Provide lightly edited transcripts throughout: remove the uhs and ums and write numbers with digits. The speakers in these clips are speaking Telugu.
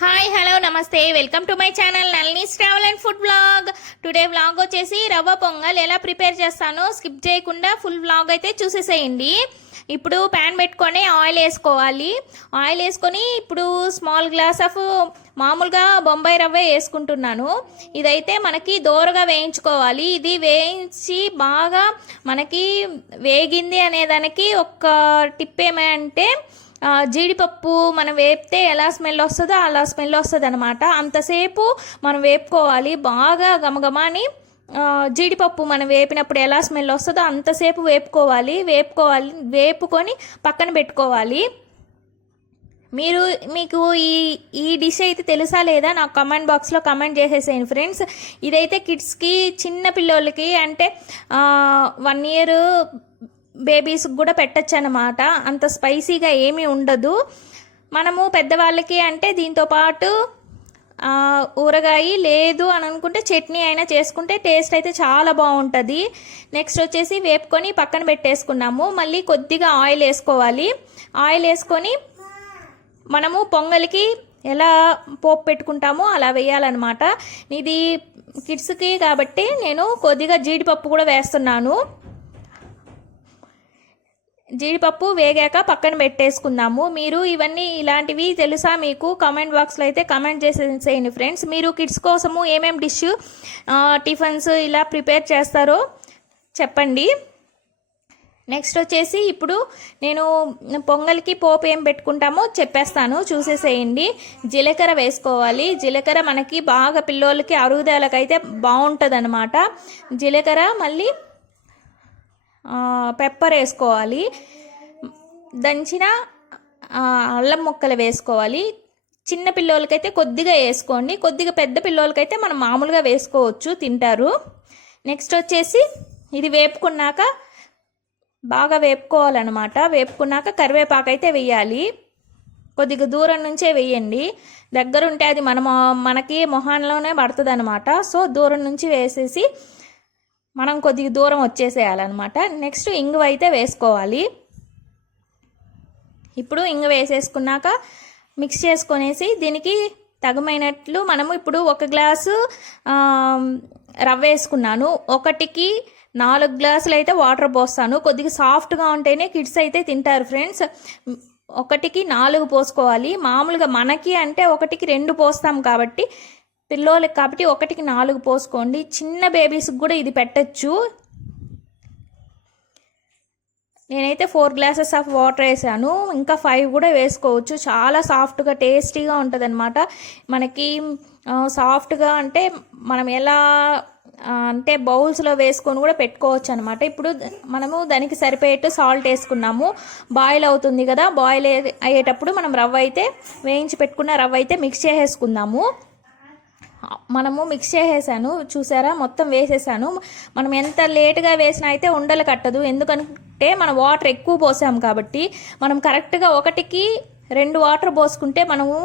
Hi hello namaste welcome to my channel Nalini's travel and food vlog. Today vlog వచ్చేసి రవ్వ పొంగల్ ఎలా ప్రిపేర్ చేస్తానో స్కిప్ చేయకుండా ఫుల్ వ్లాగ్ అయితే చూసేసేయండి. ఇప్పుడు ప్యాన్ పెట్టుకొని ఆయిల్ వేసుకోవాలి. ఆయిల్ వేసుకొని ఇప్పుడు స్మాల్ గ్లాస్ ఆఫ్ మామూలుగా బొంబాయి రవ్వ వేసుకుంటున్నాను. ఇదైతే మనకి దోరగా వేయించుకోవాలి. ఇది వేయించి బాగా మనకి వేగింది అనేదానికి ఒక టిప్ ఏమంటే జీడిపప్పు మనం వేపితే ఎలా స్మెల్ వస్తుందో అలా స్మెల్ వస్తుంది అనమాట. అంతసేపు మనం వేపుకోవాలి బాగా గమగమాని. జీడిపప్పు మనం వేపినప్పుడు ఎలా స్మెల్ వస్తుందో అంతసేపు వేపుకొని పక్కన పెట్టుకోవాలి. మీకు ఈ డిష్ అయితే తెలుసా లేదా నాకు కమెంట్ బాక్స్లో కమెంట్ చేసేసేయండి ఫ్రెండ్స్. ఇదైతే కిడ్స్కి చిన్న పిల్లోళ్ళకి అంటే 1 year బేబీస్కి కూడా పెట్టచ్చు అన్నమాట. అంత స్పైసీగా ఏమీ ఉండదు. మనము పెద్దవాళ్ళకి అంటే దీంతో పాటు ఊరగాయ లేదు అని అనుకుంటే చట్నీ అయినా చేసుకుంటే టేస్ట్ అయితే చాలా బాగుంటుంది. నెక్స్ట్ వచ్చేసి వేపుకొని పక్కన పెట్టేసుకున్నాము. మళ్ళీ కొద్దిగా ఆయిల్ వేసుకోవాలి. ఆయిల్ వేసుకొని మనము పొంగల్కి ఎలా పోపు పెట్టుకుంటామో అలా వేయాలన్నమాట. ఇది కిడ్స్కి కాబట్టి నేను కొద్దిగా జీడిపప్పు కూడా వేస్తున్నాను. జీడిపప్పు వేగాక పక్కన పెట్టేసుకుందాము. మీరు ఇవన్నీ ఇలాంటివి తెలుసా మీకు కామెంట్ బాక్స్లో అయితే కామెంట్ చేసేసేయండి ఫ్రెండ్స్. మీరు కిడ్స్ కోసము ఏమేమి డిష్ టిఫిన్స్ ఇలా ప్రిపేర్ చేస్తారో చెప్పండి. నెక్స్ట్ వచ్చేసి ఇప్పుడు నేను పొంగల్కి పోపు ఏం పెట్టుకుంటామో చెప్పేస్తాను, చూసేసేయండి. జీలకర్ర వేసుకోవాలి. జీలకర్ర మనకి బాగా పిల్లోళ్ళకి అరుగుదలకైతే బాగుంటుంది అనమాట. జీలకర్ర మళ్ళీ పెప్పర్ వేసుకోవాలి. దంచిన అల్లం ముక్కలు వేసుకోవాలి. చిన్న పిల్లోలకైతే కొద్దిగా వేసుకోండి, కొద్దిగా పెద్ద పిల్లోలకైతే మనం మామూలుగా వేసుకోవచ్చు, తింటారు. నెక్స్ట్ వచ్చేసి ఇది వేపుకున్నాక బాగా వేపుకోవాలన్నమాట. వేపుకున్నాక కరివేపాకు అయితే వేయాలి. కొద్దిగా దూరం నుంచే వేయండి. దగ్గరుంటే అది మనకి మొహాన్లోనే పడుతుంది అనమాట. సో దూరం నుంచి వేసేసి మనం కొద్దిగా దూరం వచ్చేసేయాలన్నమాట. నెక్స్ట్ ఇంగువ అయితే వేసుకోవాలి. ఇప్పుడు ఇంగువ వేసేసుకున్నాక మిక్స్ చేసుకొనేసి దీనికి తగమైనట్లు మనము ఇప్పుడు 1 గ్లాసు రవ్వ వేసుకున్నాను. 1కి 4 గ్లాసులు అయితే వాటర్ పోస్తాను. కొద్దిగా సాఫ్ట్గా ఉంటేనే కిడ్స్ అయితే తింటారు ఫ్రెండ్స్. 1కి 4 పోసుకోవాలి. మామూలుగా మనకి అంటే 1కి 2 పోస్తాం కాబట్టి పిల్లోళ్ళకి కాబట్టి 1కి 4 పోసుకోండి. చిన్న బేబీస్కి కూడా ఇది పెట్టచ్చు. నేనైతే 4 గ్లాసెస్ ఆఫ్ వాటర్ వేసాను. ఇంకా 5 కూడా వేసుకోవచ్చు. చాలా సాఫ్ట్గా టేస్టీగా ఉంటుంది అనమాట. మనకి సాఫ్ట్గా అంటే మనం ఎలా అంటే బౌల్స్లో వేసుకొని కూడా పెట్టుకోవచ్చు అనమాట. ఇప్పుడు మనము దానికి సరిపోయేట్టు సాల్ట్ వేసుకున్నాము. బాయిల్ అవుతుంది కదా, బాయిల్ అయ్యేటప్పుడు మనం రవ్వ అయితే వేయించి పెట్టుకున్న రవ్వ అయితే మిక్స్ చేసేసుకుందాము. మనము మిక్స్ చేసేసాను చూసారా, మొత్తం వేసేసాను. మనం ఎంత లేట్గా వేసినా అయితే ఉండలు కట్టదు. ఎందుకంటే మనం వాటర్ ఎక్కువ పోసాము కాబట్టి. మనం కరెక్ట్గా 1కి 2 వాటర్ పోసుకుంటే మనము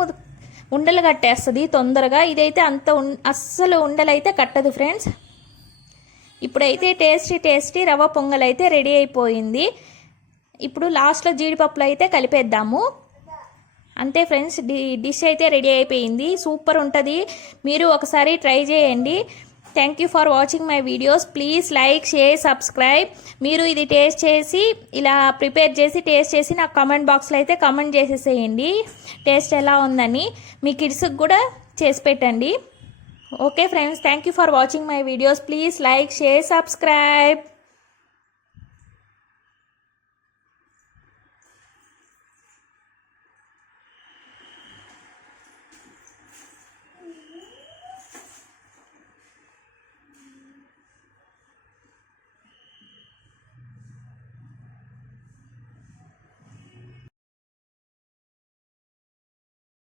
ఉండలు కట్టేస్తుంది తొందరగా. ఇదైతే అస్సలు ఉండలు అయితే కట్టదు ఫ్రెండ్స్. ఇప్పుడైతే టేస్టీ రవ్వ పొంగల్ అయితే రెడీ అయిపోయింది. ఇప్పుడు లాస్ట్లో జీడిపప్పులు అయితే కలిపేద్దాము. అంతే ఫ్రెండ్స్, డిష్ అయితే రెడీ అయిపోయింది. సూపర్ ఉంటుంది. మీరు ఒకసారి ట్రై చేయండి. Thank you for watching my videos. Please like, share, subscribe. మీరు ఇది టేస్ట్ చేసి ఇలా ప్రిపేర్ చేసి టేస్ట్ చేసి నాకు కామెంట్ బాక్స్లో అయితే కామెంట్ చేసేసేయండి టేస్ట్ ఎలా ఉందని. మీ కిడ్స్కి కూడా చేసి పెట్టండి. Okay friends, thank you for watching my videos. Please like, share, subscribe.